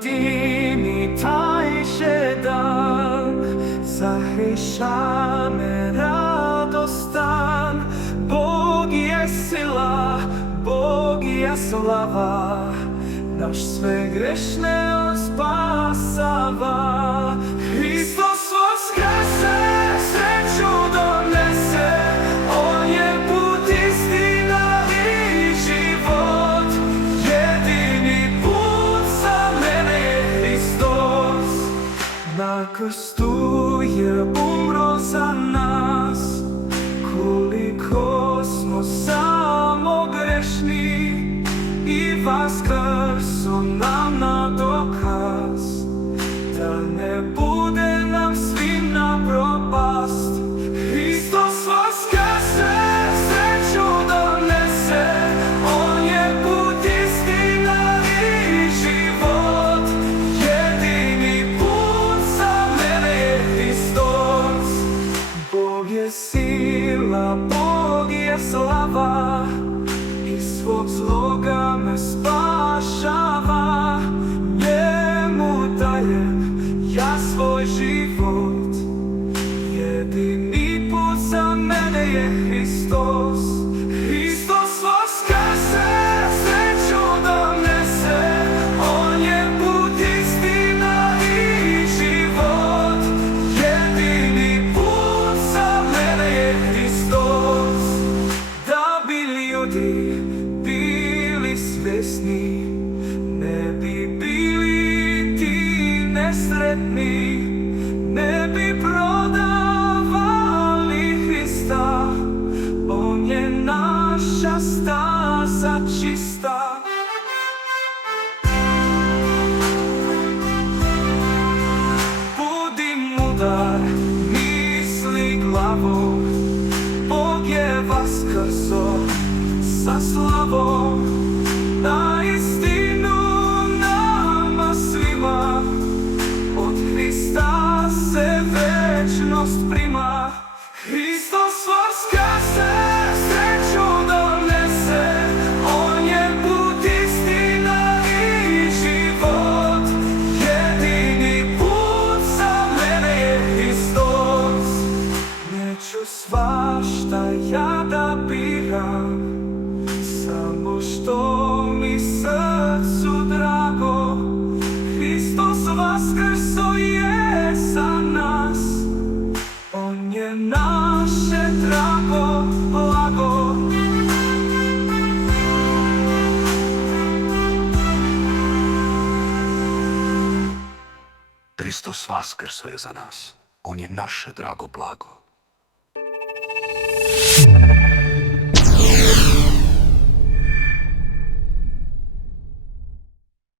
години траеше дан, захришаме радостан. Бог е сила, Бог е слава, наш свегрешне спасава. Христос воскресе, сречу донесе, Он е пут, истина и живот. Едини пут за мене е Христос. На крсту je umro za nas, koliko smo samo grešni, i vaskrso nam na dokaz, da ne bude nam svim na propast. Hristos vaskrese, sreću donese, On je put, istina i život. Jedini put za mene je Hristos. Bog je sila, Bog je slava, iz svog zloga me spašava. Njemu dajem ja svoj život. Jedini put za mene je Hristos. Hristos vaskrese, sreću donese, On je put, istina i život. Jedini put za mene je Hristos. Da bi ljudi bili svesni, ne bi bili ti nesretni, ne bi prodavali Hrista. On je naša staza čista. Budi mudar, misli glavom, Bog je vaskrso sa slavom. Na istinu nama svima, od Hrista se večnost prima. Hristos vaskrese, sreću donese, On je put, istina i život. Jedini put za mene je Hristos. Neću svašta ja da biram, samo što mi srcu drago. Hristos vaskrso je za nas, On je naše drago blago. Hristos vaskrso je za nas, On je naše drago blago.